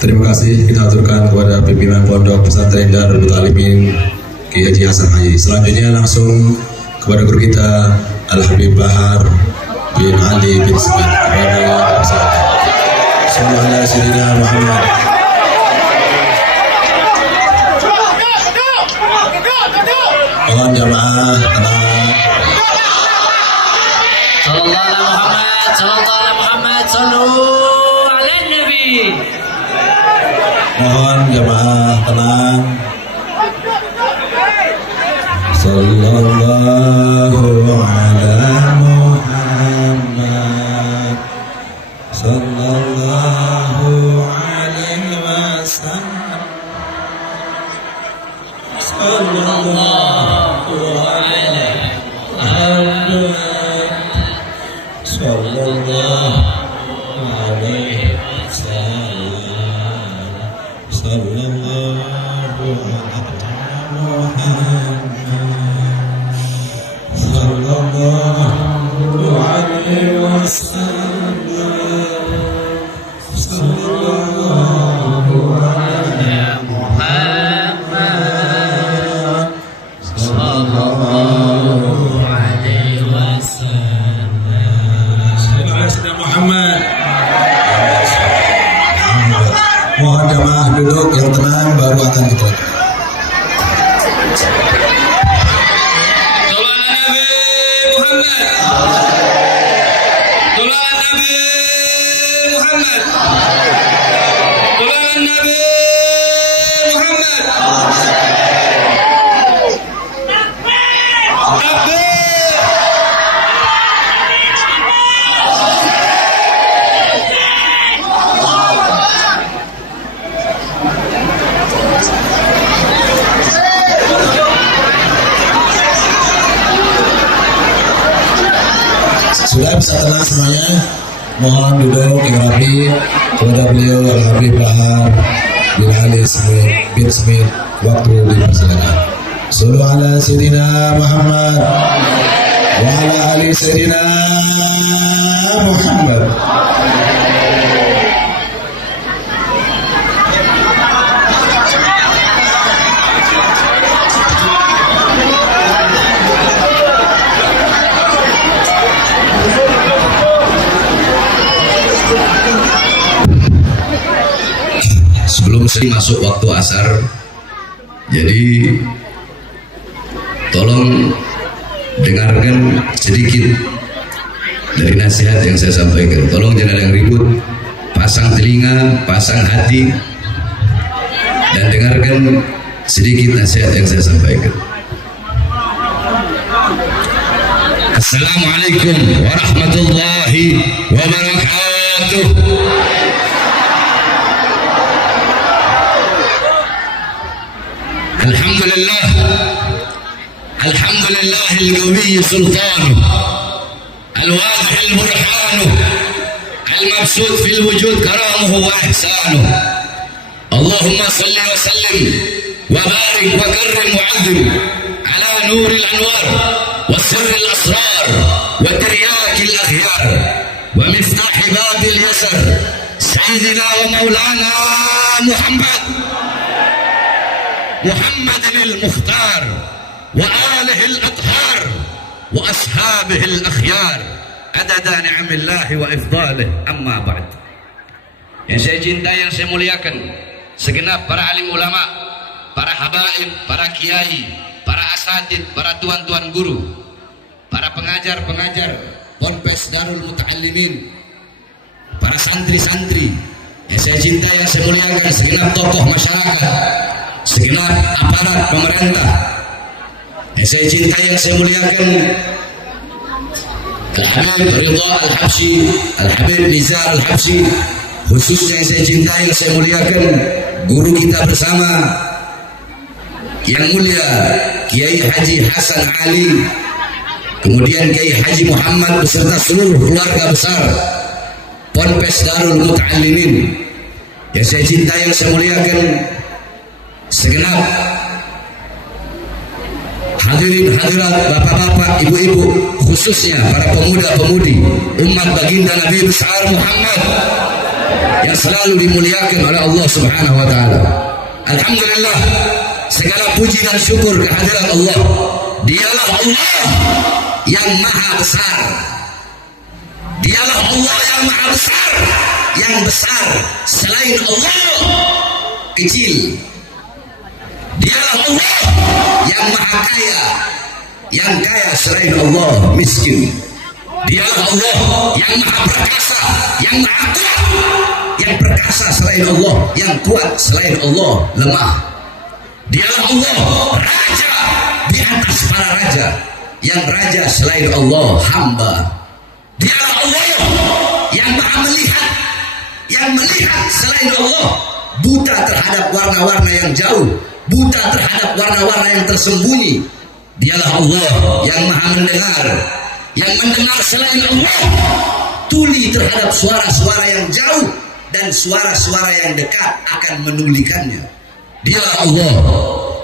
Terima kasih kita aturkan kepada pimpinan Pondok Pesantren Darul Muta'allimin Ki Haji Hasan Haji. Selanjutnya langsung kepada guru kita Al Habib Bahar bin Ali bin Smith kepada peserta. Sallallahu alaihi wasallam Muhammad. Mohon jamaah tenang. Sallallahu alaihi Muhammad, sallallahu alaihi Nabi. Mohon jamaah tenang. Sallallahu ala Muhammad. Sallallahu alaihi wasallam. Sallallahu alaihi Muhammad. Sallallahu alaihi wasallam. Sallallahu alaihi wasallam. Sallallahu alaihi Muhammad. Sallallahu alaihi wasallam. Sayyidina Muhammad. Mohon jamaah duduk yang tenang, baru akan kita. Sudah bisa tenang semuanya. Mohon duduk yang rapi kepada beliau Al Habib Bahar bin Ali bin Smith. Waktu dipersilakan. Sallu ala Sayyidina Muhammad wa ala ali Sayyidina Muhammad. Sebelum saya masuk waktu asar, jadi tolong dengarkan sedikit dari nasihat yang saya sampaikan. Tolong jangan ada yang ribut, pasang telinga, pasang hati, dan dengarkan sedikit nasihat yang saya sampaikan. Assalamualaikum warahmatullahi wabarakatuh. Alhamdulillah, alhamdulillah al-qawi sultanu, al-wadih al-burhanu, al-mabsut fil wujud karamuhu wa ihsanu. Allahumma salli wa sallim wa barik wa karrim wa azim ala nur al-anwar wa sirr al-asrar wa tiryak al-akhyar wa miftah bab al-yasar sayyidina wa maulana Muhammad المختار وآله الأطهار وأصحابه الأخيار عدد نعم الله وإفضاله. أما بعد. Yang saya cintai, yang saya muliakan, segenap para alim ulama, para habaib, para kiai, para asatid, para tuan-tuan guru, para pengajar-pengajar Ponpes Darul Muta'allimin, para santri-santri yang saya cintai, yang saya muliakan, segenap tokoh masyarakat, segenap aparat pemerintah yang saya cintai, yang saya muliakan, Al-Habib Ridha Al-Habsyi, Al-Habib Nizar Al-Habsyi, khususnya yang saya cintai, yang saya muliakan, guru kita bersama yang mulia Kiai Haji Hasan Ali, kemudian Kiai Haji Muhammad beserta seluruh keluarga besar Ponpes Darul Muta'allimin yang saya cintai, yang saya muliakan, segenap hadirin hadirat, bapak-bapak, ibu-ibu, khususnya para pemuda-pemudi umat baginda Nabi besar Muhammad yang selalu dimuliakan oleh Allah Subhanahu wa taala. Alhamdulillah, segala puji dan syukur kehadirat Allah. Dialah Allah yang maha besar. Dialah Allah yang maha besar. Yang besar selain Allah kecil. Dialah Allah yang maha kaya. Yang kaya selain Allah miskin. Dialah Allah yang maha perkasa, yang maha kuat. Yang perkasa selain Allah, yang kuat selain Allah lemah. Dialah Allah raja di atas para raja. Yang raja selain Allah hamba. Dialah Allah yang maha melihat. Yang melihat selain Allah buta terhadap warna-warna yang jauh, buta terhadap warna-warna yang tersembunyi. Dialah Allah yang maha mendengar. Yang mendengar selain Allah tuli terhadap suara-suara yang jauh dan suara-suara yang dekat akan menulikannya. Dialah Allah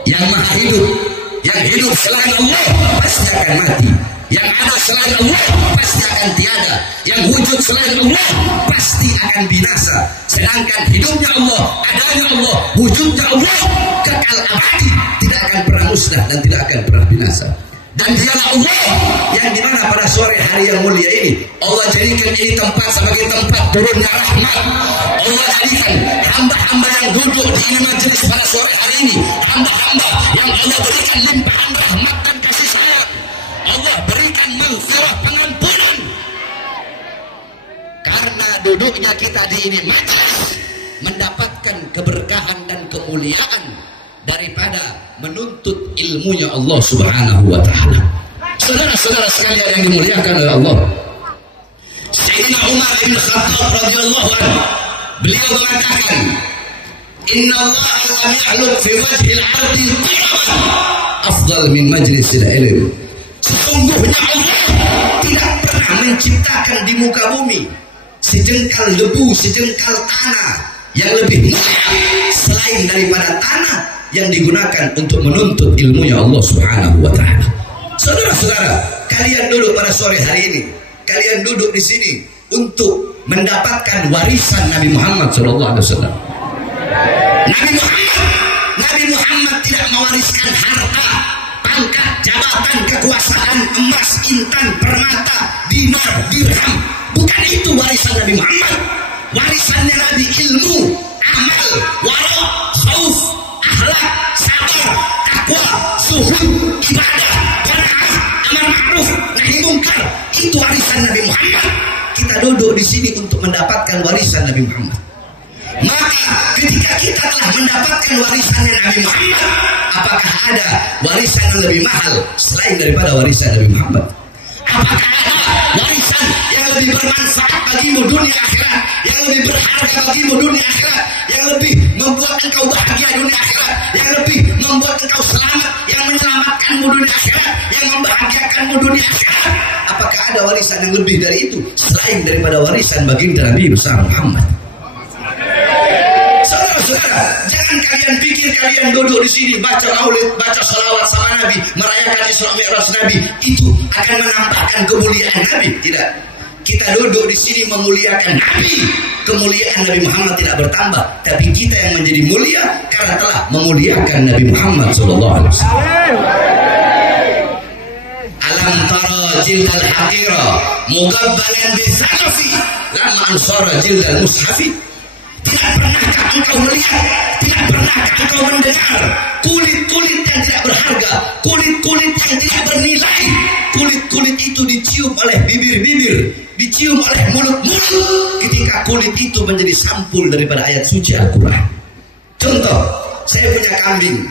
yang maha hidup. Yang hidup selain Allah pasti akan mati. Yang ada selain Allah pasti akan tiada. Yang wujud selain Allah pasti akan binasa. Sedangkan hidupnya Allah, adanya Allah, wujudnya Allah kekal abadi, tidak akan pernah musnah dan tidak akan pernah binasa. Dan dialah Allah yang dimana pada sore hari yang mulia ini Allah jadikan ini tempat sebagai tempat turunnya rahmat. Allah jadikan hamba-hamba yang duduk di ini majelis pada sore hari ini hamba-hamba yang Allah berikan limpahan rahmat dan kasih sayang. Allah berikan maghfirah, pengampunan. Karena duduknya kita di ini majelis mendapatkan keberkahan dan kemuliaan daripada menuntut ilmunya Allah Subhanahu wa taala. Saudara-saudara sekalian yang dimuliakan oleh Allah, Sayyidina Umar bin Khattab radhiyallahu anhu beliau mengatakan, "Inna Allah lam yakhluq fi wajhil 'ardi tiraman afdal min majlisil ilm." Sesungguhnya Allah tidak pernah menciptakan di muka bumi sejengkal debu, sejengkal tanah yang lebih mulia selain daripada tanah yang digunakan untuk menuntut ilmunya Allah Subhanahu wa taala. Saudara-saudara, kalian duduk pada sore hari ini, kalian duduk di sini untuk mendapatkan warisan Nabi Muhammad sallallahu alaihi wasallam. Nabi Muhammad tidak mewariskan harta, pangkat, jabatan, kekuasaan, emas, intan, permata, dinar, dirham. Bukan itu warisan Nabi Muhammad. Warisannya Nabi ilmu, amal, wara, khauf, akhlak, sabar, takwa, zuhud, ibadah, qanaah, amar ma'ruf, nahi mungkar. Itu warisan Nabi Muhammad. Kita duduk di sini untuk mendapatkan warisan Nabi Muhammad. Maka ketika kita telah mendapatkan warisannya Nabi Muhammad, apakah ada warisan yang lebih mahal selain daripada warisan Nabi Muhammad? Apakah ada warisan yang lebih bermanfaat bagimu dunia akhirat, yang lebih berharga bagimu dunia akhirat, yang lebih membuat engkau bahagia dunia akhirat, yang lebih membuat engkau selamat, yang menyelamatkanmu dunia akhirat, yang membahagiakanmu dunia akhirat? Apakah ada warisan yang lebih dari itu selain daripada warisan baginda Nabi besar Muhammad? Saudara-saudara, jangan kalian pikir kalian duduk di sini baca maulid, baca salawat sama Nabi, merayakan Isra Mi'raj Nabi itu akan menambahkan kemuliaan Nabi. Tidak. Kita duduk di sini memuliakan Nabi. Kemuliaan Nabi Muhammad tidak bertambah, tapi kita yang menjadi mulia karena telah memuliakan Nabi Muhammad sallallahu alaihi wasallam. Alam tara jildal haqira mugabbalan bisalafi lama ansara jildal mushafi. Tidak pernahkah engkau melihat, tidak pernahkah engkau mendengar kulit-kulit yang tidak berharga, kulit-kulit yang tidak bernilai, kulit-kulit itu dicium oleh bibir-bibir, dicium oleh mulut-mulut ketika kulit itu menjadi sampul daripada ayat suci Al-Quran. Contoh, saya punya kambing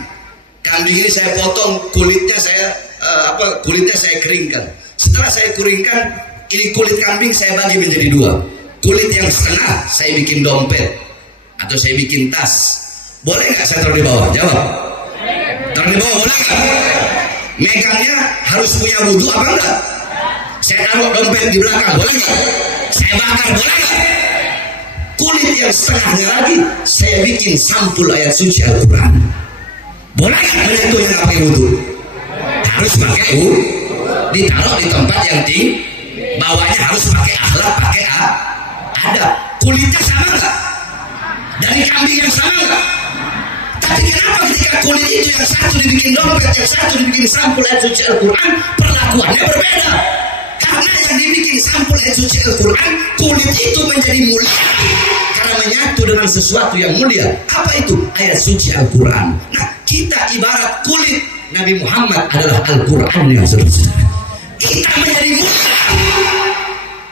ini saya potong kulitnya, kulitnya saya keringkan. Setelah saya keringkan, ini kulit kambing saya bagi menjadi dua. Kulit yang setengah saya bikin dompet atau saya bikin tas. Boleh nggak saya taruh di bawah? Jawab. Taruh di bawah boleh nggak? Megangnya harus punya wudhu apa enggak? Saya taruh dompet di belakang boleh nggak? Saya bakar boleh nggak? Kulit yang setengahnya lagi saya bikin sampul ayat suci Al-Quran. Boleh nggak menyentuhnya nggak pakai wudhu? Harus pakai wudhu. Ditaruh di tempat yang tinggi. Bawahnya harus pakai akhlak, pakai adab. kulitnya sama nggak? Dari kambing yang sama nggak? Tapi kenapa ketika kulit itu yang satu dibikin dompet, yang satu dibikin sampul ayat suci Al-Quran, perlakuannya berbeda? Karena yang dibikin sampul ayat suci Al-Quran, kulit itu menjadi mulia karena menyatu dengan sesuatu yang mulia. Apa itu? Ayat suci Al-Quran. Nah, kita ibarat kulit Nabi Muhammad adalah Al-Quran yang saudara-saudara. Kita menjadi mulia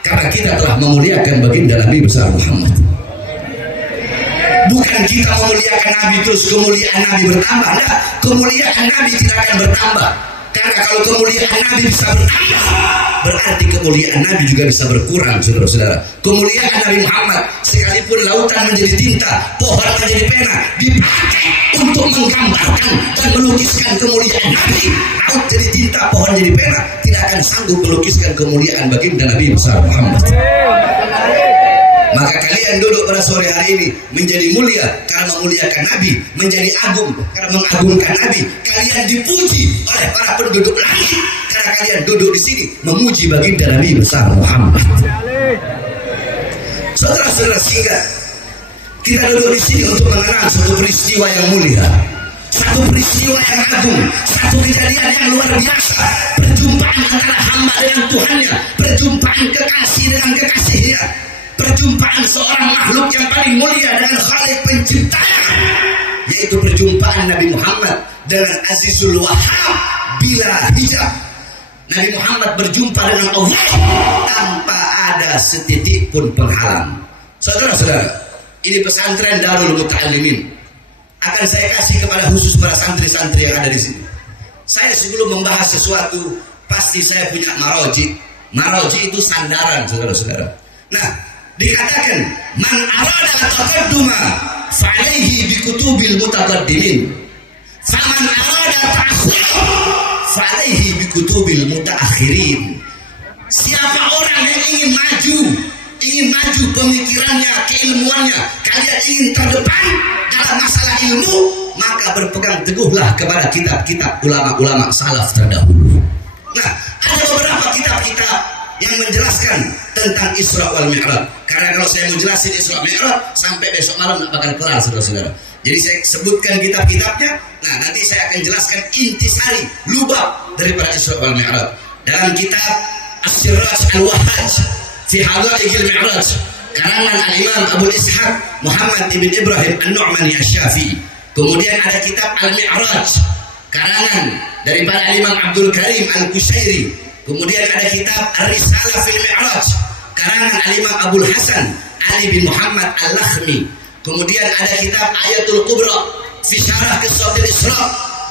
karena kita telah memuliakan baginda Nabi besar Muhammad. Bukan kita memuliakan Nabi terus kemuliaan Nabi bertambah. Nah, kemuliaan Nabi tidak akan bertambah. Karena kalau kemuliaan Nabi bisa bertambah, berarti kemuliaan Nabi juga bisa berkurang, saudara-saudara. Kemuliaan Nabi Muhammad, sekalipun lautan menjadi tinta, pohon menjadi pena, dipakai untuk menggambarkan dan melukiskan kemuliaan Nabi. Laut jadi tinta, pohon jadi pena, tidak akan sanggup melukiskan kemuliaan baginda Nabi besar Muhammad. Maka kalian duduk pada sore hari ini menjadi mulia karena memuliakan Nabi, menjadi agung karena mengagungkan Nabi. Kalian dipuji oleh para penduduk langit karena kalian duduk di sini memuji baginda Nabi besar Muhammad. Saudara-saudara, sehingga kita duduk di sini untuk mengenang satu peristiwa yang mulia, satu peristiwa yang agung, satu kejadian yang luar biasa, perjumpaan antara hamba dengan Tuhannya, perjumpaan kekasih dengan kekasihnya, perjumpaan seorang makhluk yang paling mulia dengan Khalik penciptanya, yaitu perjumpaan Nabi Muhammad dengan Azizul Wahhab bila hijab. Nabi Muhammad berjumpa dengan Allah tanpa ada setitik pun penghalang. Saudara-saudara, ini pesantren Darul Muta'allimin. Akan saya kasih kepada khusus para santri-santri yang ada di sini. Saya sebelum membahas sesuatu, pasti saya punya maroji. Maroji itu sandaran, saudara-saudara. Nah, dikatakan man arada taqadduma fa'alaihi bi kutubil mutaqaddimin, faman arada ta'khir fa'alaihi bi kutubil mutaakhirin. Siapa orang yang ingin maju pemikirannya, keilmuannya, kalian ingin terdepan dalam masalah ilmu, maka berpegang teguhlah kepada kitab-kitab ulama-ulama salaf terdahulu. Nah, ada beberapa kitab-kitab yang menjelaskan tentang Isra wal Mi'raj. Karena kalau saya mau jelasin Isra Mi'raj sampai besok malam nggak bakal kelar, saudara-saudara. Jadi saya sebutkan kitab-kitabnya. Nah, nanti saya akan jelaskan intisari, lubang daripada Isra wal Mi'raj dalam kitab As-Siraj Al-Wahhaj fi Haqa'iqil Mi'raj karangan Al-Imam Abu Ishaq Muhammad ibn Ibrahim An-Nu'mani Asy-Syafi'i. Kemudian ada kitab Al-Mi'raj karangan daripada Imam Abdul Karim Al-Qushairi. Kemudian ada kitab Ar-Risalah fil Mi'raj karangan Al-Imam Abdul Hasan Ali bin Muhammad Al-Lakhmi. Kemudian ada kitab Ayatul Kubra fi Syarah Qissatil Isra,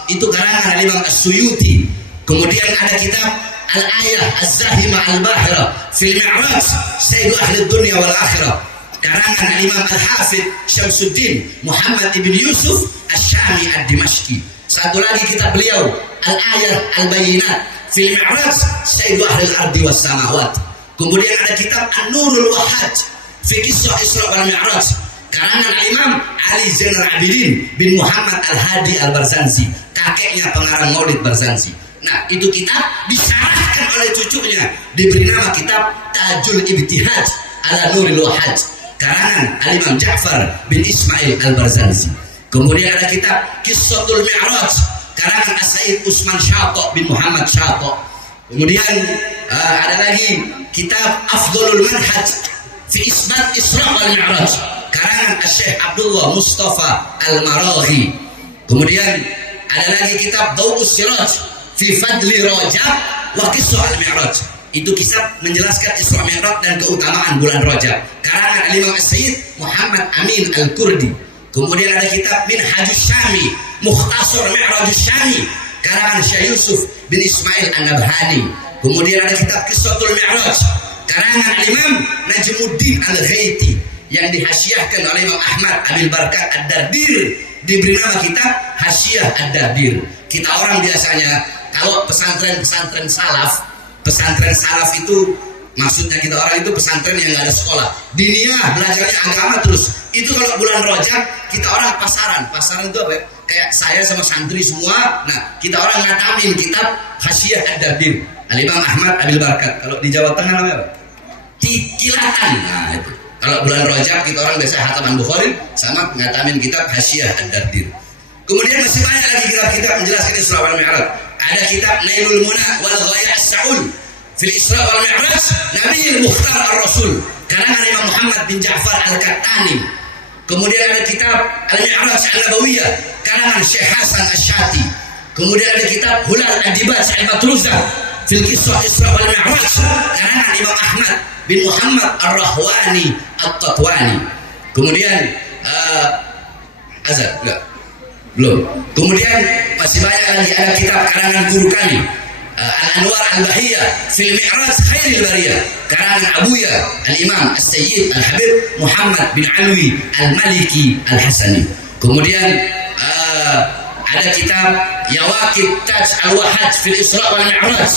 itu karangan Al-Imam As-Suyuti. Kemudian ada kitab Al-Ayah Az-Zahimah Al-Bahira fil Mi'raj Sayyidu Ahli Dunya wal Akhirah karangan Al-Imam Al-Hafidh Syamsuddin Muhammad ibn Yusuf Asy-Syami Ad-Dimashqi. Satu lagi kitab beliau Al-Ayah Al-Bayyinat fil Mi'raj Sayyidu Ahli Al-Ardi was Samawat. Kemudian ada kitab An-Nurul Wahhaj fi Qissah Isra wal Mi'raj karangan Imam Ali Zainal Abidin bin Muhammad Al-Hadi Al-Barzanji, kakeknya pengarang Maulid Barzanji. Nah, itu kitab disarahkan oleh cucunya, diberi nama kitab Tajul Ibtihaj ala Nuril Wahhaj karangan Al-Imam Ja'far bin Ismail Al-Barzanji. Kemudian ada kitab Qissatul Mi'raj karangan As-Said Usman Syato bin Muhammad Syato. Kemudian ada lagi kitab Afdhalul Manhaj fi Isbat Isra wal Mi'raj karangan Syekh Abdullah Mustafa Al-Maraghi. Kemudian ada lagi kitab Dawus Siraj fi Fadli Rajab wa Qissah Al-Mi'raj. Itu kisah menjelaskan Isra Mi'raj dan keutamaan bulan Rajab karangan Imam Sayyid Muhammad Amin Al-Kurdi. Kemudian ada kitab Minhajus Syami Mukhtasar Mi'rajus Syami karangan Syekh Yusuf bin Ismail An-Nabhani. Kemudian ada kitab Qissatul Mi'raj karangan Imam Najmuddin Al-Ghaiti yang dihasyiahkan oleh Imam Ahmad Abil Barkat Ad-Dardir, diberi nama kitab Hasyiah Ad-Dardir. Kita orang biasanya kalau pesantren salaf itu maksudnya kita orang itu pesantren yang nggak ada sekolah, diniyah, belajarnya agama terus. Itu kalau bulan Rajab kita orang pasaran itu apa ya? Kayak saya sama santri semua. Nah, kita orang ngatamin kitab Hasyiah Ad-Dardir Al-Imam Ahmad Abil Barkat. Kalau di Jawa Tengah namanya apa? Kilatan. Nah, itu Kalau bulan Rajab kita orang biasa hataman Bukhari sama ngatamin kitab Hasyiah Ad-Dardir. Kemudian masih banyak lagi kitab-kitab menjelaskan Isra wal Mi'raj. Ada kitab Nailul Muna wal Ghaya As-Sa'ul fil Isra wal Mi'raj Nabiyil Mukhtar Ar-Rasul karangan Imam Muhammad bin Ja'far Al-Qattani. Kemudian ada kitab Al-Mi'raj An-Nabawiyah karangan Syekh Hasan Asy-Syati. Kemudian ada kitab Hulal Ad-Dibat Al-Batruzah fil Qissah Isra wal Mi'raj karangan Imam Ahmad bin Muhammad Ar-Rahwani At-Tatwani. Kemudian azan enggak? Belum. Kemudian masih banyak lagi ada kitab karangan guru kami Al-Anwar Al-Bahiyah fil Mi'raj Khairil Bariyah karangan Abuya Al-Imam As-Sayyid Al-Habib Muhammad bin Alwi Al-Maliki Al-Hasani. Kemudian ada kitab Yawaqid Taj Al-Wahaj fil Isra wal Mi'raj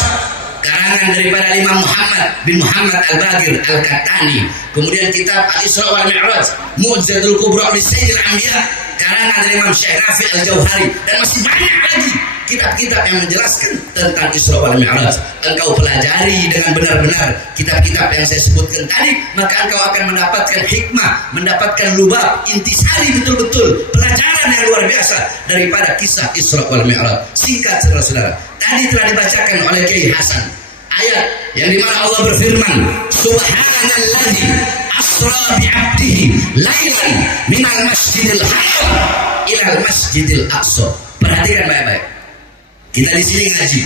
karangan daripada Imam Muhammad bin Muhammad Al-Bagir Al-Qattani. Kemudian kitab Al-Isra wal Mi'raj Mu'jizatsul Kubra li Sayyidil Anbiya karangan dari Imam Syekh Nafi Al-Jauhari. Dan masih banyak lagi kitab-kitab yang menjelaskan tentang Isra wal Mi'raj. Engkau pelajari dengan benar-benar kitab-kitab yang saya sebutkan tadi, maka engkau akan mendapatkan hikmah, mendapatkan lubab, intisari betul-betul pelajaran yang luar biasa daripada kisah Isra wal Mi'raj. Singkat saudara-saudara, tadi telah dibacakan oleh Kiai Hasan ayat yang dimana Allah berfirman, Subhanalladzi asra bi'abdihi lailan minal masjidil haram ilal masjidil aqsa. Perhatikan baik-baik. Kita di sini ngaji.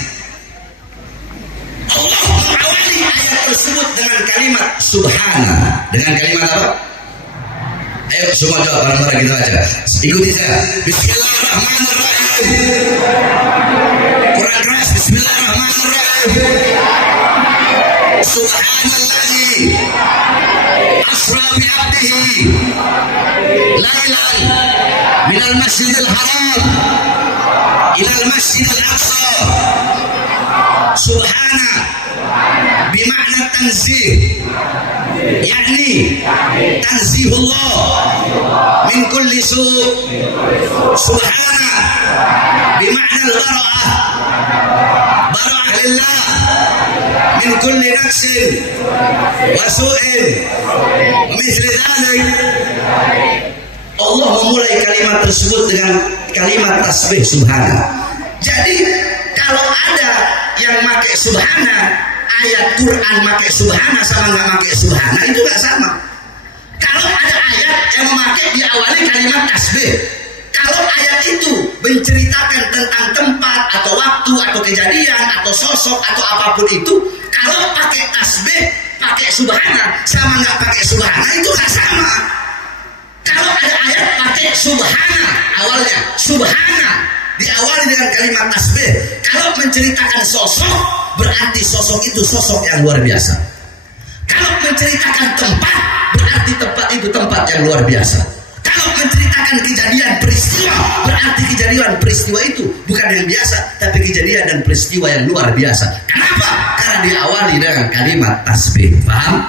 Allah mengawali ayat tersebut dengan kalimat Subhana. Dengan kalimat apa? Ayo semua jawab bareng-bareng kita baca. Ikuti saya. Bismillahirrahmanirrahim. Quran keras. Bismillahirrahmanirrahim. Subhanalladzi asra bi'abdihi lailan minal masjidil haram ilal masjidil aqsa. Subhana bimakna tanzih, yakni tanzihullah min kulli su'. Subhana bimakna al-bara'ah, bara'ah lillah min kulli nafsin wa su'in wa mithli dhalik. Allah memulai kalimat tersebut dengan kalimat tasbih subhana. Jadi kalau ada yang pakai subhana, ayat Quran pakai subhana sama nggak pakai subhana itu nggak sama. Kalau ada ayat yang memakai diawali kalimat tasbih, kalau ayat itu menceritakan tentang tempat atau waktu atau kejadian atau sosok atau apapun itu, kalau pakai tasbih pakai subhana sama nggak pakai subhana itu nggak sama. Kalau ada ayat pakai subhana awalnya, subhana diawali dengan kalimat tasbih. Kalau menceritakan sosok, berarti sosok itu sosok yang luar biasa. Kalau menceritakan tempat, berarti tempat itu tempat yang luar biasa. Kalau menceritakan kejadian peristiwa, berarti kejadian peristiwa itu bukan yang biasa, tapi kejadian dan peristiwa yang luar biasa. Kenapa? Karena diawali dengan kalimat tasbih. Paham?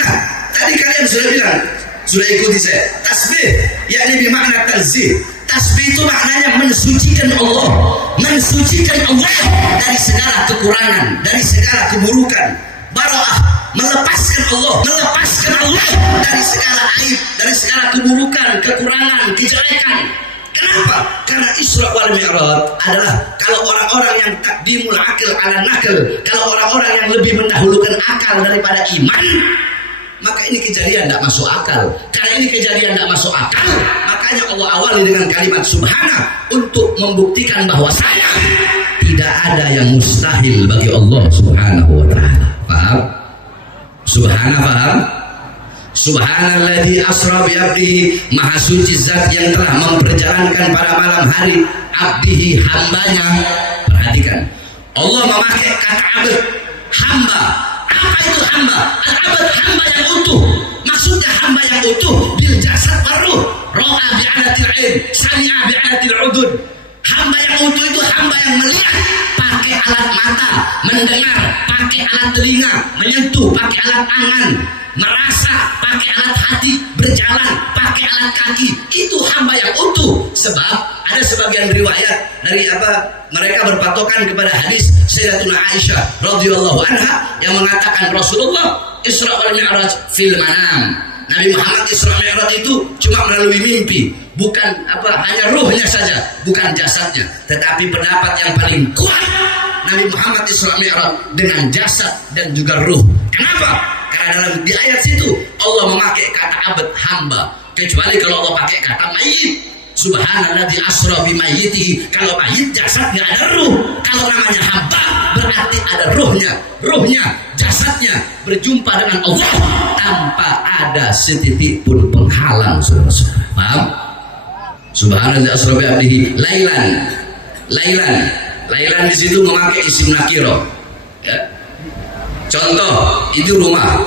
Nah, tadi kalian sudah bilang, sudah ikuti saya. Tasbih yakni bermakna tanzih. Tasbih itu maknanya mensucikan Allah, mensucikan Allah dari segala kekurangan, dari segala keburukan. Bara'ah, melepaskan Allah dari segala aib, dari segala keburukan, kekurangan, kejelekan. Kenapa? Karena Isra wal Mi'raj adalah kalau orang-orang yang takdimul akil ala nakal, kalau orang-orang yang lebih mendahulukan akal daripada iman, maka ini kejadian tidak masuk akal. Karena ini kejadian tidak masuk akal, makanya Allah awali dengan kalimat subhana untuk membuktikan bahwasanya tidak ada yang mustahil bagi Allah subhanahu wa ta'ala. Paham? Subhana, paham? Subhanalladzi asra bi abdihi, maha suci zat yang telah memperjalankan pada malam hari abdihi, hambanya. Perhatikan, Allah memakai kata abd, hamba. Apa itu hamba? Al-abd, hamba yang utuh. Maksudnya hamba yang utuh bil jasad waruh, ra'a bi'alatil ain, sami'a bi'alatil udud. Hamba yang utuh itu hamba yang melihat pakai alat mata, mendengar pakai alat telinga, menyentuh pakai alat tangan, merasa pakai alat hati, berjalan pakai alat kaki. Itu hamba yang utuh. Sebab ada sebagian sebagian riwayat dari mereka berpatokan kepada hadis Sayyidatuna Aisyah radhiyallahu anha yang mengatakan Rasulullah Isra wal Mi'raj fil manam. Nabi Muhammad Isra Mi'raj itu cuma melalui mimpi, bukan hanya ruhnya saja, bukan jasadnya. Tetapi pendapat yang paling kuat, Nabi Muhammad Isra Mi'raj dengan jasad dan juga ruh. Kenapa? Karena di ayat situ Allah memakai kata abad, hamba. Kecuali kalau Allah pakai kata mayit. Subhanalladzi asra bimayyitihi. Kalau mayit jasad nggak ada ruh. Kalau namanya hamba berarti ada ruhnya. Ruhnya, jasadnya berjumpa dengan Allah tanpa ada setitik pun penghalang, saudara-saudara. Paham? Subhanalladzi asra bi'abdihi lailan di situ memakai isim nakiro. Ya. Contoh, itu rumah.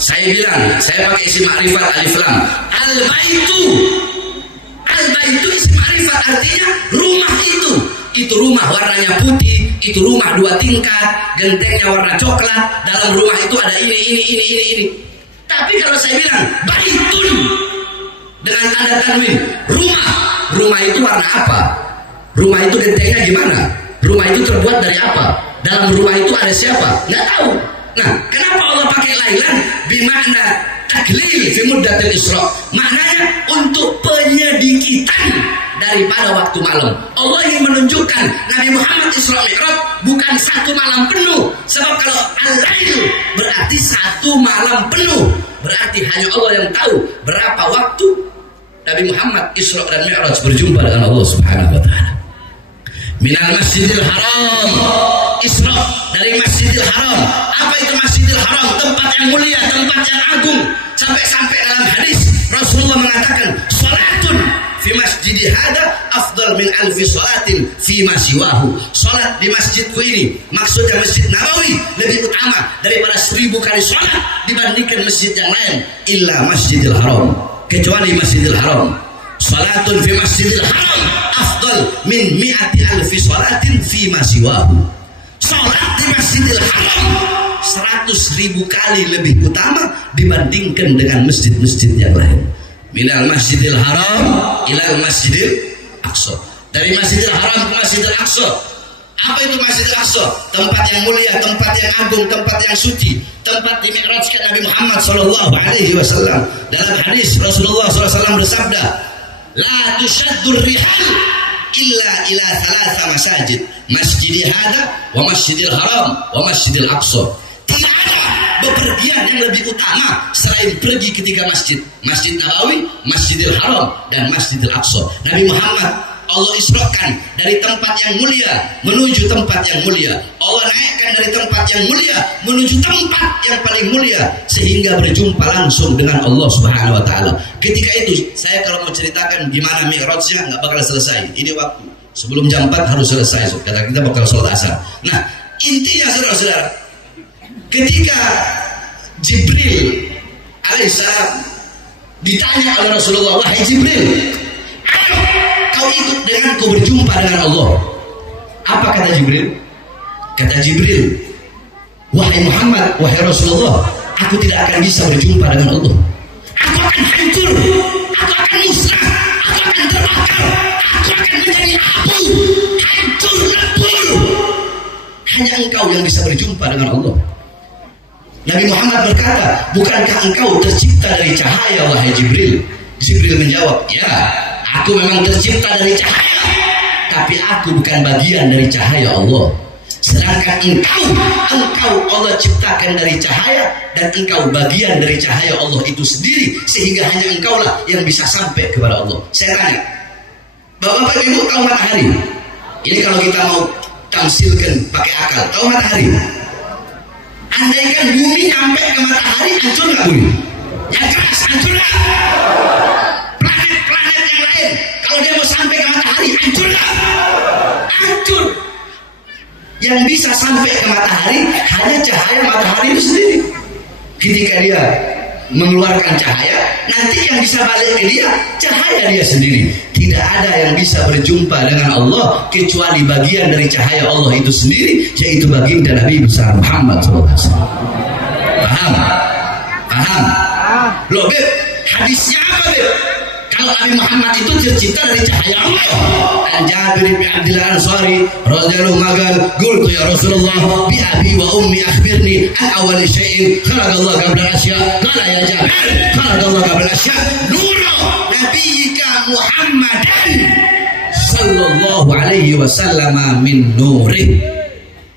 Saya bilang, saya pakai isim ma'rifat alif lam. Al-baitu isim ma'rifat artinya rumah itu. Itu rumah warnanya putih, itu rumah 2 tingkat, gentengnya warna coklat, dalam rumah itu ada ini. Tapi kalau saya bilang baitun dengan tanda tanwin, rumah itu warna apa? Rumah itu gentengnya gimana? Rumah itu terbuat dari apa? Dalam rumah itu ada siapa? Nggak tahu. Nah, kenapa Allah pakai lailan? Bimakna taklil fi muddatil Isra. Maknanya untuk penyedikitan daripada waktu malam. Allah ingin menunjukkan Nabi Muhammad Isra Mi'raj bukan 1 malam penuh. Sebab kalau al-lail berarti 1 malam penuh. Berarti hanya Allah yang tahu berapa waktu Nabi Muhammad Isra dan Mi'raj berjumpa dengan Allah Subhanahu wa taala. Minal Masjidil Haram, Isra dari Masjidil Haram. Apa itu Masjidil Haram? Tempat yang mulia, tempat yang agung. Sampai dalam hadis Rasulullah mengatakan, salatun fi masjidi hada afdal min alfi salatin fi ma siwahu. Salat di masjidku ini, maksudnya Masjid Nabawi, lebih utama daripada 1000 kali salat dibandingkan masjid yang lain, illa Masjidil Haram, kecuali Masjidil Haram. Salatun fi Masjidil Haram afdal min mi'ati alfi salatin fi ma siwahu. Salat di Masjidil Haram 100.000 kali lebih utama dibandingkan dengan masjid-masjid yang lain. Minal Masjidil Haram ilal Masjidil Aqsa. Dari Masjidil Haram ke Masjidil Aqsa. Apa itu Masjidil Aqsa? Tempat yang mulia, tempat yang agung, tempat yang suci, tempat dimi'rajkan Nabi Muhammad SAW. Dalam hadis Rasulullah SAW bersabda, la tushaddur rihal illa ila 3 masajid, masjidi hada wa masjidil haram wa masjidil aqsa. Tidak ada bepergian yang lebih utama selain pergi ke 3 masjid, Masjid Nabawi, Masjidil Haram dan Masjidil Aqsa. Nabi Muhammad Allah isrokan dari tempat yang mulia menuju tempat yang mulia. Allah naikkan dari tempat yang mulia menuju tempat yang paling mulia sehingga berjumpa langsung dengan Allah Subhanahu wa taala. Ketika itu saya kalau mau ceritakan gimana mi'rajnya nggak bakal selesai. Ini waktu sebelum jam 4 harus selesai. Karena kita bakal sholat asar. Nah, intinya saudara-saudara, ketika Jibril alaihissalam ditanya oleh Rasulullah, wahai Jibril, kau ikut denganku berjumpa dengan Allah. Apa kata Jibril? Kata Jibril, wahai Muhammad, wahai Rasulullah, aku tidak akan bisa berjumpa dengan Allah. Aku akan hancur, aku akan musnah, aku akan terbakar, aku akan menjadi abu, hancur lebur. Hanya engkau yang bisa berjumpa dengan Allah. Nabi Muhammad berkata, bukankah engkau tercipta dari cahaya, wahai Jibril? Jibril menjawab, ya, aku memang tercipta dari cahaya, tapi aku bukan bagian dari cahaya Allah. Sedangkan engkau Allah ciptakan dari cahaya, dan engkau bagian dari cahaya Allah itu sendiri, sehingga hanya engkaulah yang bisa sampai kepada Allah. Saya tanya, Bapak Ibu tahu matahari? Ini kalau kita mau tamsilkan pakai akal, tahu matahari? Andaikan bumi nyampe ke matahari, hancur nggak bumi? Yang keras, hancur nggak? Planet-planet yang lain, kalau dia mau sampai ke matahari, hancur nggak? Hancur. Yang bisa sampai ke matahari hanya cahaya matahari itu sendiri. Ketika dia mengeluarkan cahaya, nanti yang bisa balik ke dia cahaya dia sendiri. Tidak ada yang bisa berjumpa dengan Allah kecuali bagian dari cahaya Allah itu sendiri, yaitu baginda Nabi besar Muhammad SAW. Paham? Paham? Loh, Beb, hadisnya apa, Beb? kalau Nabi Muhammad itu tercipta dari cahaya Allah. Dan Jabir bin Abdullah Ansari radhiyallahu magal, qultu ya Rasulullah bi abi wa ummi akhbirni an awwal syai'in khalaqallahu qabla al-asya. Qala ya Jabir, khalaqallahu qabla al-asya nuru nabiyyika Muhammadan sallallahu alaihi wasallam min nurih.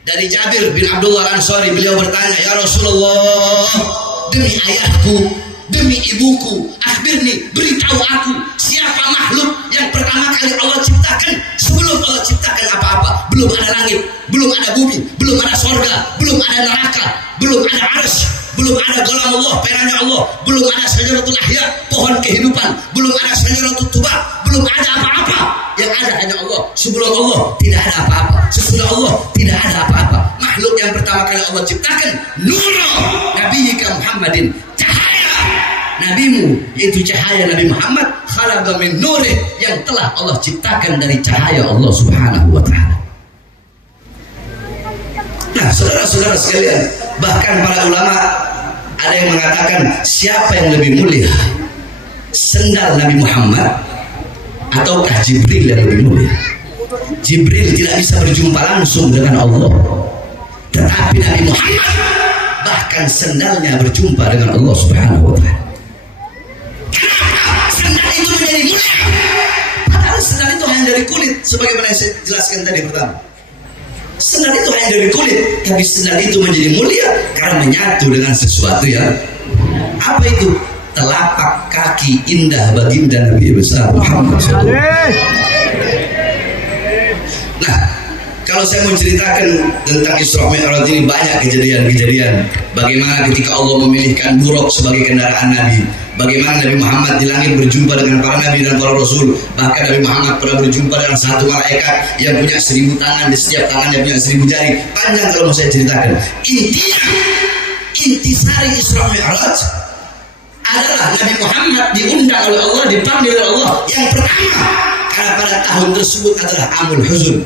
Dari Jabir bin Abdullah Ansari, beliau bertanya, ya Rasulullah, demi ayahku, demi ibuku, akhbirni, beritahu aku siapa makhluk yang pertama kali Allah ciptakan sebelum Allah ciptakan apa-apa. Belum ada langit, belum ada bumi, belum ada sorga, belum ada neraka, belum ada arsy, belum ada golam Allah, perannya Allah, belum ada syajaratul ahya, pohon kehidupan, belum ada syajaratul tuba, belum ada apa-apa. Yang ada hanya Allah. Sebelum Allah tidak ada apa-apa, sesudah Allah tidak ada apa-apa. Makhluk yang pertama kali Allah ciptakan nuru nabiyyika Muhammadin, cahaya nabimu, yaitu cahaya Nabi Muhammad, khalaqa min nurih, yang telah Allah ciptakan dari cahaya Allah Subhanahu wa taala. Nah, saudara-saudara sekalian, bahkan para ulama ada yang mengatakan siapa yang lebih mulia, sendal Nabi Muhammad ataukah Jibril yang lebih mulia? Jibril tidak bisa berjumpa langsung dengan Allah, tetapi Nabi Muhammad bahkan sendalnya berjumpa dengan Allah Subhanahu wa taala. Kenapa sendal itu menjadi mulia? Padahal sendal itu hanya dari kulit, sebagaimana yang saya jelaskan tadi pertama. Sendal itu hanya dari kulit, tapi sendal itu menjadi mulia karena menyatu dengan sesuatu yang apa itu? Telapak kaki indah baginda Nabi besar Muhammad SAW. Nah, kalau saya mau ceritakan tentang Isra Mi'raj ini, banyak kejadian-kejadian. Bagaimana ketika Allah memilihkan buruk sebagai kendaraan Nabi, bagaimana Nabi Muhammad di langit berjumpa dengan para Nabi dan para Rasul. Bahkan Nabi Muhammad pernah berjumpa dengan satu malaikat yang punya 1000 tangan, di setiap tangannya punya 1000 jari. Panjang kalau mau saya ceritakan. Intisari Isra Mi'raj adalah Nabi Muhammad diundang oleh Allah, dipanggil oleh Allah yang pertama, karena pada tahun tersebut adalah Amul Huzun,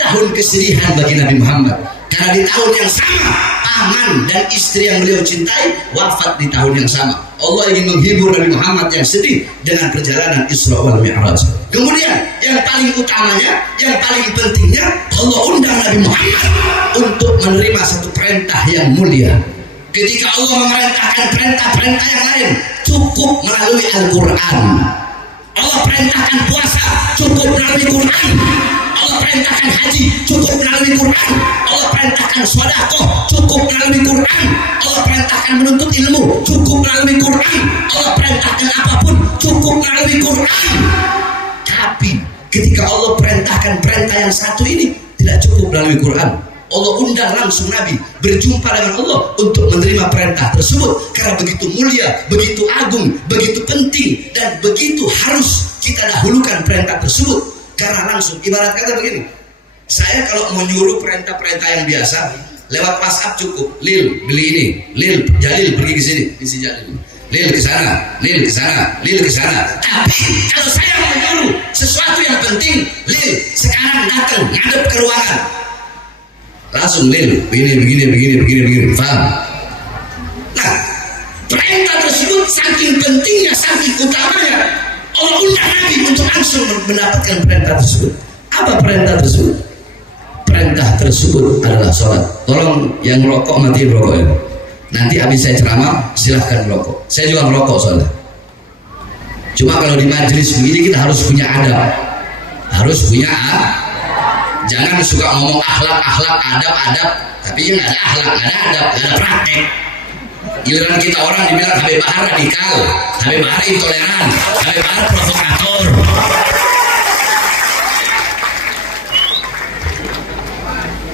tahun kesedihan bagi Nabi Muhammad, karena di tahun yang sama paman dan istri yang beliau cintai wafat di tahun yang sama. Allah ingin menghibur Nabi Muhammad yang sedih dengan perjalanan Isra wal Mi'raj. Kemudian yang paling utamanya, yang paling pentingnya, Allah undang Nabi Muhammad untuk menerima satu perintah yang mulia. Ketika Allah memerintahkan perintah-perintah yang lain cukup melalui Al-Quran. Allah perintahkan puasa cukup melalui Quran. Allah perintahkan haji cukup melalui Quran. Allah perintahkan sedekah cukup melalui Quran. Allah perintahkan menuntut ilmu cukup melalui Quran. Allah perintahkan apapun cukup melalui Quran. Tapi ketika Allah perintahkan perintah yang satu ini tidak cukup melalui Quran. Allah undang langsung Nabi berjumpa dengan Allah untuk menerima perintah tersebut, karena begitu mulia, begitu agung, begitu penting, dan begitu harus kita dahulukan perintah tersebut. Karena langsung, ibarat kata begini, saya kalau mau nyuruh perintah-perintah yang biasa lewat WhatsApp cukup, Lil beli ini, Lil Jalil pergi ke sini, isi Jalil, Lil ke sana, Lil ke sana, Lil ke sana. Tapi kalau saya mau nyuruh sesuatu yang penting, Lil sekarang datang ngadep ke ruangan, langsung Lil begini, paham? Nah, perintah tersebut saking pentingnya, saking utamanya, Allah undang Nabi untuk langsung mendapatkan perintah tersebut. Apa perintah tersebut? Perintah tersebut adalah sholat. Tolong yang merokok matiin rokoknya. Nanti habis saya ceramah silahkan merokok. Saya juga merokok soalnya. Cuma kalau di majelis begini kita harus punya adab, harus punya jangan suka ngomong akhlak, adab, tapi yang nggak ada akhlak, nggak ada adab, nggak ada praktek. Giliran kita orang dibilang Habib Bahar radikal, Habib Bahar intoleran, Habib Bahar provokator.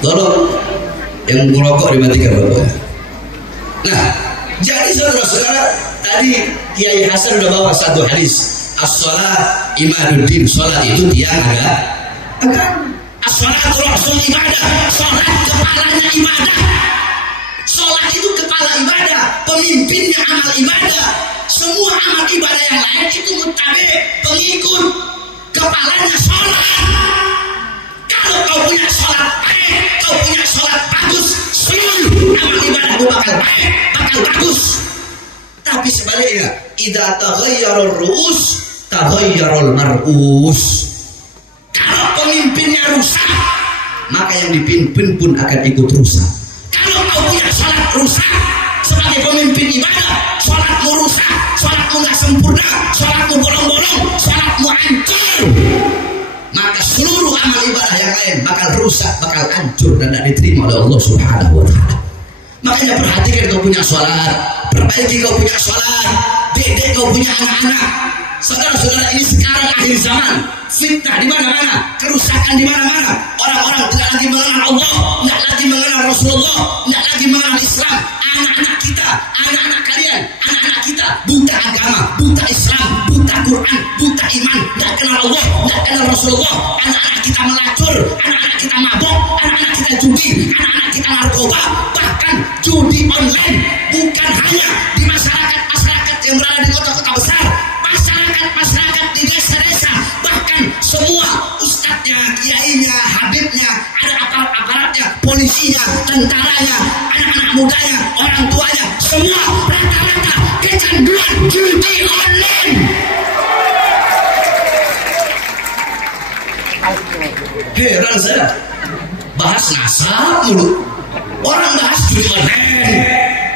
Tolong yang merokok dimatikan rokoknya. Nah, jadi saudara-saudara, tadi Kiai Hasan udah bawa satu hadis, as-shalat imaduddin, sholat itu tiang agama. As-sholatu rasul ibadah, sholat kepalanya ibadah. Sholat itu kepala ibadah, pemimpinnya amal ibadah. Semua amal ibadah yang lain itu mutabe, pengikut. Kepalanya sholat. Kalau kau punya sholat baik, kau punya sholat bagus, seluruh amal ibadahmu bakal baik, bakal bagus. Tapi sebaliknya, idza taghayyara ar-ru'us taghayyarul mar'us. Kalau pemimpinnya rusak, maka yang dipimpin pun akan ikut rusak. Kalau kau punya sholat rusak sebagai pemimpin ibadah, sholatmu rusak, sholatmu nggak sempurna, sholatmu bolong-bolong, sholatmu hancur, maka seluruh amal ibadah yang lain bakal rusak, bakal hancur dan tidak diterima oleh Allah Subhanahu wa Ta'ala. Makanya perhatikan kau punya sholat, perbaiki kau punya sholat, dedek kau punya anak-anak. Saudara-saudara, ini sekarang akhir zaman, fitnah di mana-mana, kerusakan di mana-mana. Orang-orang tidak lagi mengenal Allah, tidak lagi mengenal Rasulullah, tidak lagi mengenal Islam. Anak-anak kita, anak-anak kalian, anak-anak kita buta agama, buta Islam, buta Quran, buta iman, tidak kenal Allah, tidak kenal Rasulullah. Anak-anak kita melacur, anak-anak kita mabok, anak-anak kita judi, anak-anak kita narkoba, bahkan judi online. Bukan hanya di masyarakat yang berada di kota-kota besar, masyarakat di desa-desa, bahkan semua ustadznya, kiainya, habibnya, ada aparat-aparatnya, polisinya, tentaranya, anak-anak mudanya, orang tuanya, semua rata-rata kecanduan judi online. Heran saya, bahas nasab mulu, orang bahas judi online,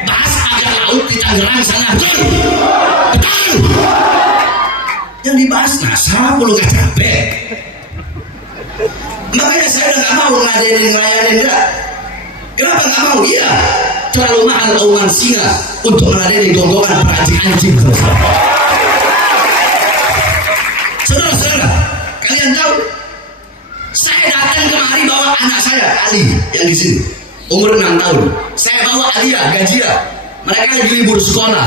bahas pagar laut di Tangerang sana, betul. Yang dibahas nasab mulu gak capek. Makanya saya udah gak mau ngelayanin enggak. Kenapa gak mau? Iya, terlalu mahal auman singa untuk meladeni gonggongan peracik-anjing. Saudara-saudara, kalian tahu, saya datang kemari bawa anak saya Ali yang di sini, umur 6 tahun. Saya bawa Alia, Gajia, mereka lagi libur sekolah.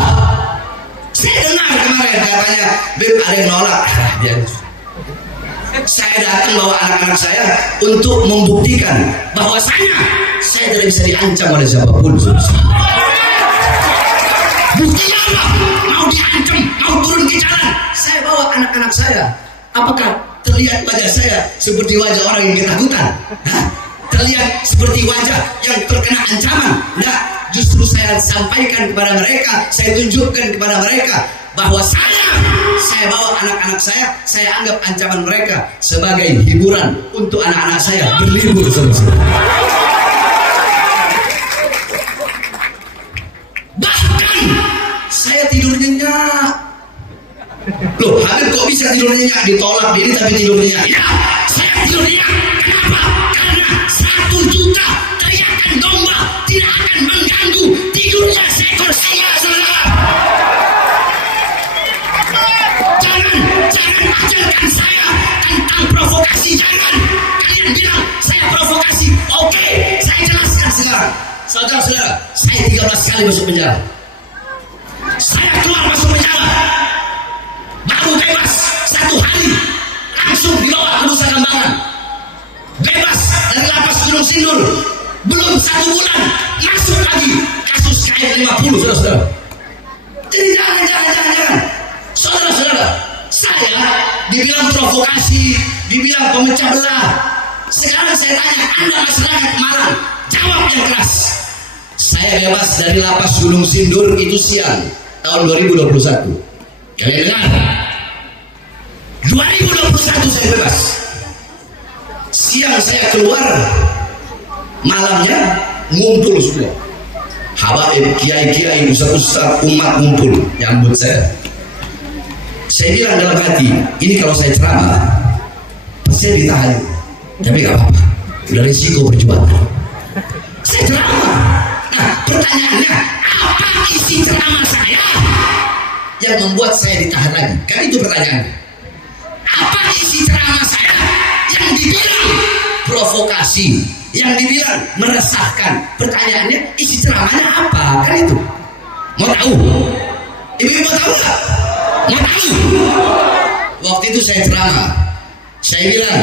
Saya dengar kemarin katanya, Beb ada yang nolak. Saya datang bawa anak-anak saya untuk membuktikan bahwa saya tidak bisa diancam oleh siapapun. Buktinya apa? Mau diancam, mau turun ke jalan, saya bawa anak-anak saya. Apakah terlihat wajah saya seperti wajah orang yang ketakutan? Hah? Terlihat seperti wajah yang terkena ancaman? Enggak, justru saya sampaikan kepada mereka, saya tunjukkan kepada mereka bahwa saya bawa anak-anak saya anggap ancaman mereka sebagai hiburan untuk anak-anak saya berlibur selesai. Bahkan saya tidur nyenyak. Loh, Habib kok bisa tidur nyenyak? Ditolak ini tapi tidur nyenyak. Ya, saya tidur nyenyak. Kenapa? Karena 1 juta teriakan domba tidak akan mengganggu tidurnya seekor singa, saudara. Jangan ajarkan saya tentang provokasi. Jangan kalian bilang saya provokasi. Oke, saya jelaskan sekarang. Saudara-saudara, saya 13 kali masuk penjara. Saya keluar masuk penjara, baru bebas 1 hari, langsung dibawa ke Nusa Kambangan. Bebas dari lapas Gunung Sindur, belum 1 bulan masuk lagi kasus KF50, saudara-saudara. Jadi jangan. Saudara-saudara, saya dibilang provokasi, dibilang pemecah belah. Sekarang saya tanya Anda masyarakat Malang, jawab yang keras. Saya bebas dari lapas Gunung Sindur itu siang tahun 2021. Kalian dengar? 2021 saya bebas. Siang saya keluar, malamnya ngumpul semua. Habaib, kiai-kiai, ustaz-ustaz, umat ngumpul nyambut saya. Saya bilang dalam hati, ini kalau saya ceramah, saya ditahan. Tapi gak apa-apa, udah risiko perjuangan. Saya ceramah. Nah, pertanyaannya, apa isi ceramah saya yang membuat saya ditahan lagi? Kan itu pertanyaannya. Apa isi ceramah saya yang dibilang provokasi, yang dibilang meresahkan? Pertanyaannya, isi ceramahnya apa? Kan itu. Mau tahu? Ibu-ibu mau tahu nggak? Mau tahu? Waktu itu saya ceramah, saya bilang,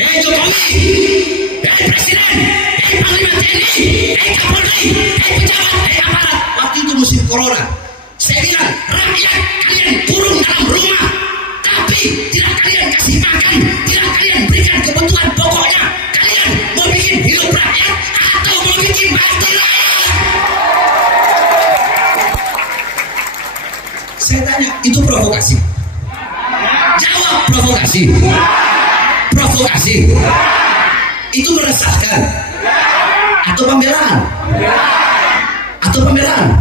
hei Jokowi, hei Presiden, hei Panglima TNI, hei Kapolri, hei pejabat, hei aparat. Waktu itu musim corona, saya bilang, rakyat kalian kurung dalam rumah, tapi tidak kalian kasih makan, tidak kalian berikan kebutuhan pokoknya. Kalian mau bikin hidup rakyat atau mau bikin mati rakyat? Saya tanya, itu provokasi? provokasi? Provokasi itu meresahkan atau pembelaan? Atau pembelaan?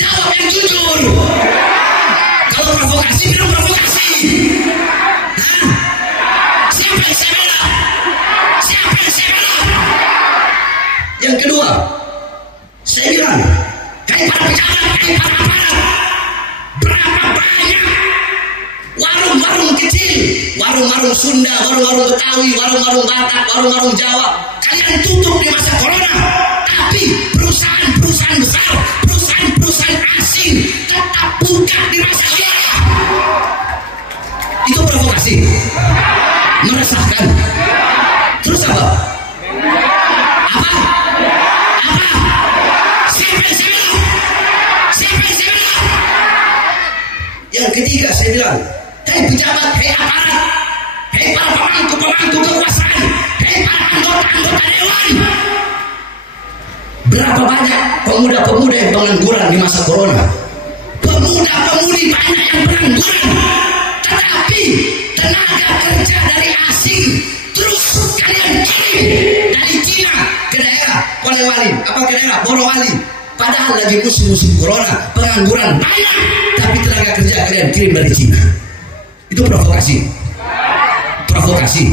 Jawab yang jujur. Kalau provokasi, bilang provokasi. Hah? Siapa yang saya bela? Siapa yang saya bela? Yang kedua, saya bilang, hai para pejabat, hai para aparat, berapa banyak warung-warung kecil, warung-warung Sunda, warung-warung Betawi, warung-warung Batak, warung-warung Jawa, kalian tutup di masa corona, tapi perusahaan-perusahaan besar, perusahaan-perusahaan asing tetap buka di masa corona. Itu provokasi, meresahkan. Terus apa? Apa? Siapa yang saya bilang? Siapa yang saya bilang? Yang ketiga saya bilang, hei pejabat, hei aparat, hei para pemangku kekuasaan, hei para anggota dewan. Berapa banyak pemuda-pemuda yang pengangguran di masa corona? Pemuda-pemudi banyak yang pengangguran, tetapi tenaga kerja dari asing terus kalian kirim dari Cina ke daerah Polewali, apa ke daerah Morowali. Padahal lagi musim-musim corona, pengangguran banyak, tapi tenaga kerja kalian kirim dari Cina. Itu provokasi. Provokasi.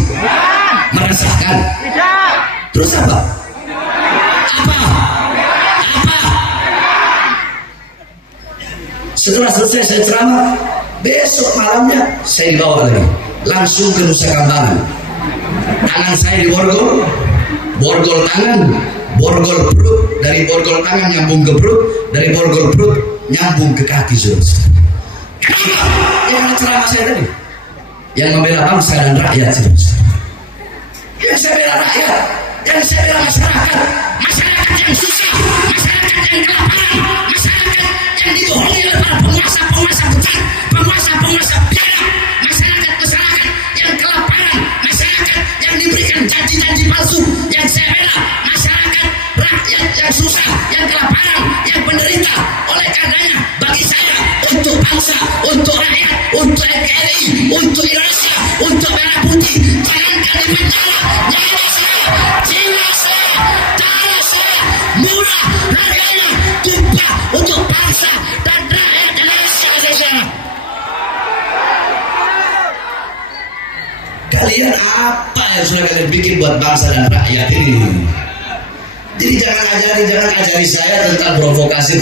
Meresahkan. Terus apa? Apa? Setelah selesai saya ceramah, besok malamnya saya dibawa lagi langsung ke Nusa Kambangan. Tangan saya di borgol tangan, borgol perut, dari borgol tangan nyambung ke perut, dari borgol perut nyambung ke kaki. Kenapa? Yang ceramah saya tadi, yang membela bangsa dan rakyat. Yang saya bela rakyat, yang saya bela masyarakat, masyarakat yang susah, masyarakat yang kelaparan, masyarakat yang dibohongi oleh para penguasa besar, penguasa biara, masyarakat yang kelaparan, masyarakat yang diberikan janji-janji palsu. Yang saya bela masyarakat rakyat yang susah, yang kelaparan, yang menderita. Oleh karenanya bagi saya, untuk bangsa, untuk rakyat, untuk NKRI, untuk Indonesia, untuk merah putih, jangankan di penjara, nyawa saya, jiwa saya, darah saya murah harganya, tumpah untuk bangsa dan rakyat Indonesia. Kalian apa yang sudah kalian bikin buat bangsa dan rakyat ini? Jadi jangan ajari saya tentang provokasi.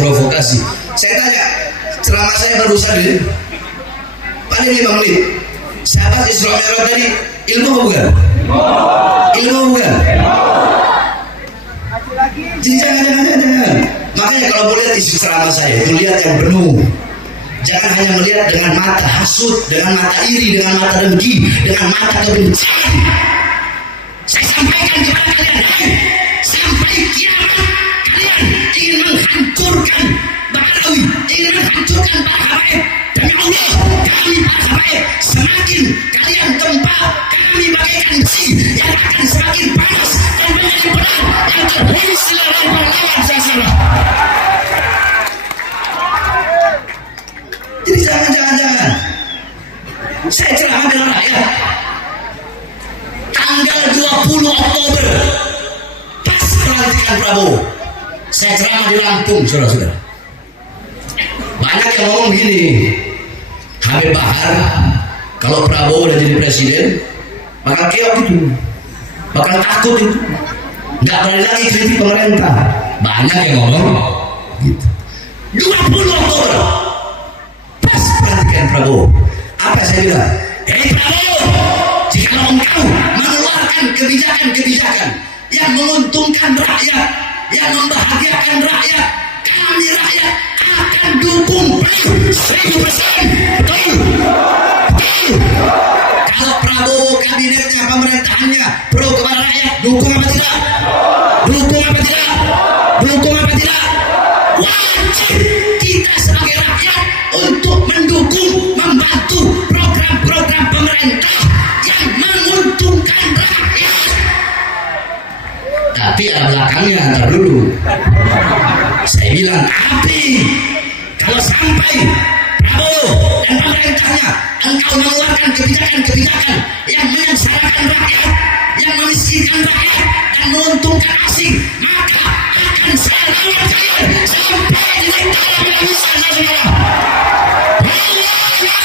Saya tanya, ceramah saya barusan ini paling 5 menit. Sahabat Isra Mi'raj tadi ilmu bukan? Ilmu bukan? Jadi jangan. Makanya kalau mau lihat isi ceramah saya, itu lihat yang penuh. Jangan hanya melihat dengan mata hasut, dengan mata iri, dengan mata dengki, dengan mata kebencian. Saya sampaikan kepada kalian, sampai kiamat kalian ingin menghancurkan Ba'alawi, ingin menghancurkan para habaib. Demi Allah, kami para habaib, semakin kalian tempat, kami bagaikan besi yang akan semakin panas dan menjadi perang yang terhuni selera berlawan sasaran. Jadi jangan. Saya ceramah dengan rakyat tanggal 20 Oktober pas pelantikan Prabowo. Saya ceramah di Lampung, saudara-saudara. Banyak yang ngomong gini, Habib Bahar kalau Prabowo udah jadi presiden bakal keok gitu, bakal takut itu, nggak berani lagi kritik pemerintah. Banyak yang ngomong gitu. 20 Oktober pas pelantikan Prabowo, apa saya bilang? Hei Prabowo, jika engkau mengeluarkan kebijakan-kebijakan yang menguntungkan rakyat, yang membahagiakan rakyat, kami rakyat akan dukung penuh 1000%. Betul. Kalau Prabowo kabinetnya, pemerintahannya pro kepada rakyat, dukung apa tidak? Dukung apa tidak? Wajib kita sebagai rakyat untuk mendukung, membantu program-program pemerintah yang menguntungkan rakyat. Tapi ada belakangnya, ntar dulu. Saya bilang, tapi kalau sampai Prabowo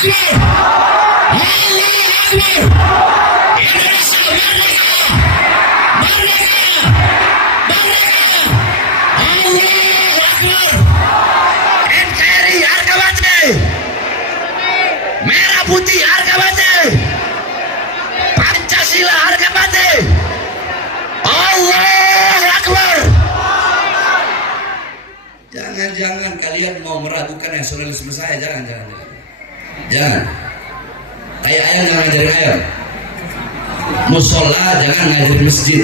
NKRI harga mati, merah putih harga mati, Pancasila harga mati. Allahu Akbar. Jangan kalian mau meragukan nasionalisme saya, jangan. Kayak ayam jangan ngajarin ayam, musola jangan ngajarin masjid.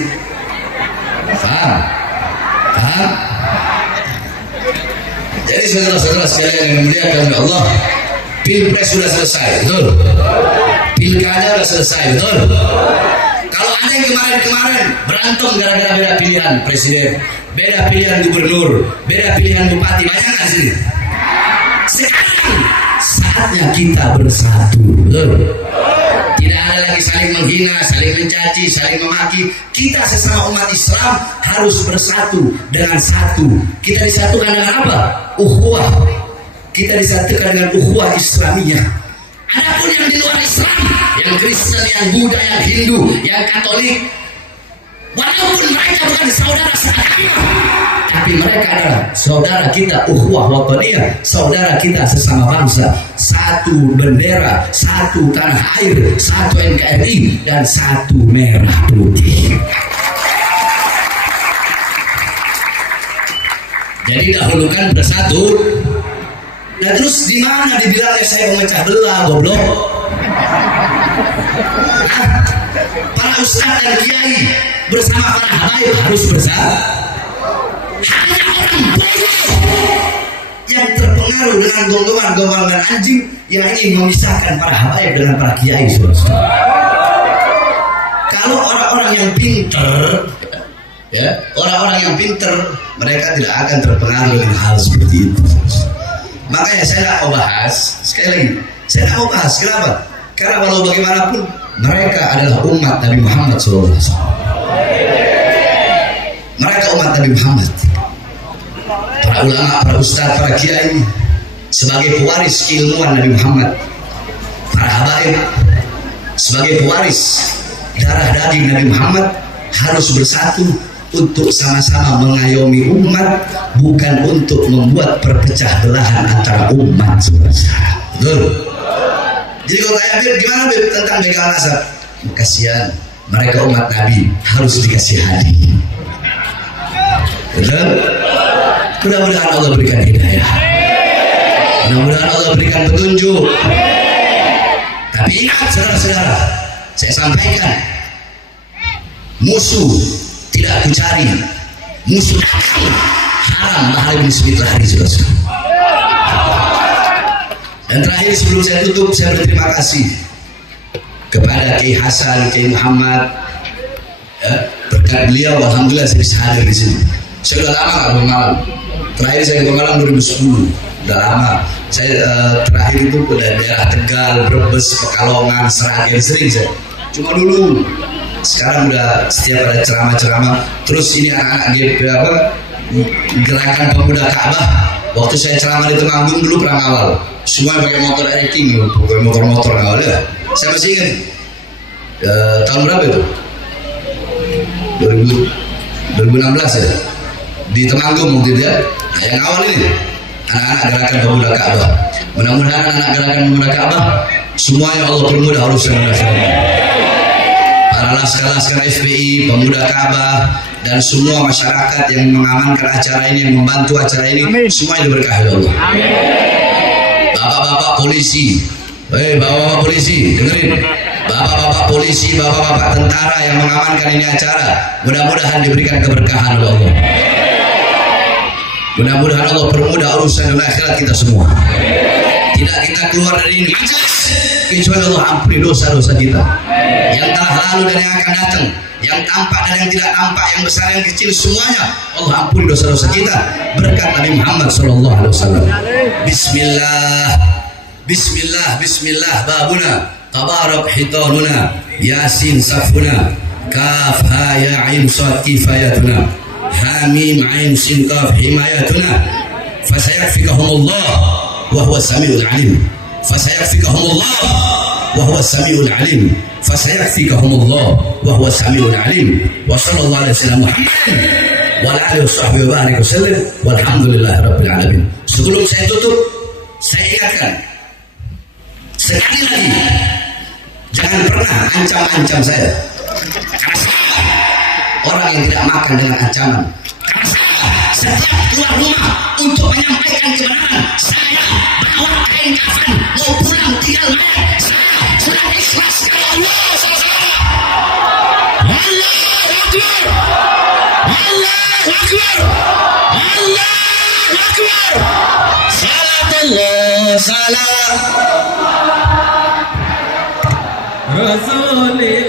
Paham? Jadi saudara-saudara sekalian yang dimuliakan oleh Allah, pilpres sudah selesai, betul? Pilkada sudah selesai, betul? Kalau ada yang kemarin berantem gara-gara beda pilihan presiden, beda pilihan gubernur, beda pilihan bupati, banyak nggak sih? Sekarang saatnya kita bersatu, betul? Tidak ada lagi saling menghina, saling mencaci, saling memaki. Kita sesama umat Islam harus bersatu dengan satu. Kita disatukan dengan apa? Ukhuwah. Kita disatukan dengan ukhuwah Islamiyah. Adapun yang di luar Islam, yang Kristen, yang Buddha, yang Hindu, yang Katolik, walaupun mereka bukan saudara seagama, tapi mereka adalah saudara kita, ukhuwah wataniyah, saudara kita sesama bangsa, satu bendera, satu tanah air, satu NKRI, dan satu merah putih. Jadi dahulukan bersatu. Nah terus di mana dibilangnya saya memecah belah, goblok? Para ustaz dan kiai bersama para habaib harus bersatu. Hanya orang bodoh yang terpengaruh dengan golongan anjing yang ingin memisahkan para habaib dengan para kiai. Kalau orang-orang yang pinter, ya, orang-orang yang pinter, mereka tidak akan terpengaruh dengan hal seperti itu. Makanya saya tidak mau bahas, sekali lagi, saya tidak mau bahas. Kenapa? Karena walau bagaimanapun mereka adalah umat Nabi Muhammad SAW. Mereka umat Nabi Muhammad. Para ulama, para ustaz, para kiai sebagai pewaris keilmuan Nabi Muhammad. Para habaib sebagai pewaris darah daging Nabi Muhammad harus bersatu untuk sama-sama mengayomi umat, bukan untuk membuat perpecah belahan antara umat. Betul? Jadi kalau tanya Beb, gimana Beb tentang begal nasab? Kasihan, mereka umat Nabi harus dikasihani. Betul? Mudah-mudahan Allah berikan hidayah. Mudah-mudahan Allah berikan petunjuk. Tapi ingat saudara-saudara, saya sampaikan, musuh tidak aku cari, musuh datang haram Bahar bin Smith lari, saudara. Dan terakhir sebelum saya tutup, saya berterima kasih kepada Kiai Hasan, Kiai Muhammad, ya, berkat beliau alhamdulillah saya bisa hadir di sini. Saya sudah lama nggak bermalam. Terakhir saya bermalam 2010, udah lama. Saya terakhir itu ke daerah Tegal, Brebes, Pekalongan, Seragen, sering saya. Cuma dulu. Sekarang udah setiap ada ceramah-ceramah. Terus ini anak-anak GP apa? Gerakan Pemuda Ka'bah. Waktu saya ceramah di Temanggung dulu perang awal. Semua pakai motor Eking, pakai motor-motor awal ya. Saya masih ingat. Tahun berapa itu? 2016 ya. Di Temanggung waktu itu ya. Nah, yang awal ini anak-anak gerakan Pemuda Ka'bah. Mudah-mudahan anak gerakan Pemuda Ka'bah semuanya Allah permudah urusan nasional. Para laskar-laskar FPI, Pemuda Ka'bah, dan semua masyarakat yang mengamankan acara ini, yang membantu acara ini, semua diberkahi Allah. Bapak-bapak polisi, bapak-bapak polisi, dengerin. Bapak-bapak polisi, bapak-bapak tentara yang mengamankan ini acara, mudah-mudahan diberikan keberkahan oleh Allah. Mudah-mudahan Allah permudah urusan dunia akhirat kita semua. Tidak kita keluar dari ini kecuali Allah ampuni dosa-dosa kita yang telah lalu dan yang akan datang, yang tampak dan yang tidak tampak, yang besar yang kecil, semuanya Allah ampuni dosa-dosa kita berkat Nabi Muhammad SAW. Bismillah, Bismillah, Bismillah babuna, tabarak hitanuna, yasin safuna, kaf ha ya ain sad kifayatuna, hamim ain sin kaf himayatuna, fasayakfikahumullah wa huwa samiul alim. fasayakfikahumullah wa huwa samiul alim. Fasayakfikahumullah wa huwa samiul alim. Wa sallallahu alaihi wasallam Muhammad wa ala alihi washabbihi wa barik wasallam walhamdulillahi rabbil alamin. Sebelum saya tutup, saya ingatkan sekali lagi, jangan pernah ancam-ancam saya. Karena saya orang yang tidak makan dengan ancaman. Karena saya setiap keluar rumah untuk menyampaikan kebenaran, saya bawa kain kafan, mau pulang tinggal mayat. Saya sudah ikhlas kalau Allah saudara. Allahu Akbar. Allahu Akbar. Allahu Akbar. Salatullah salam Rasulillah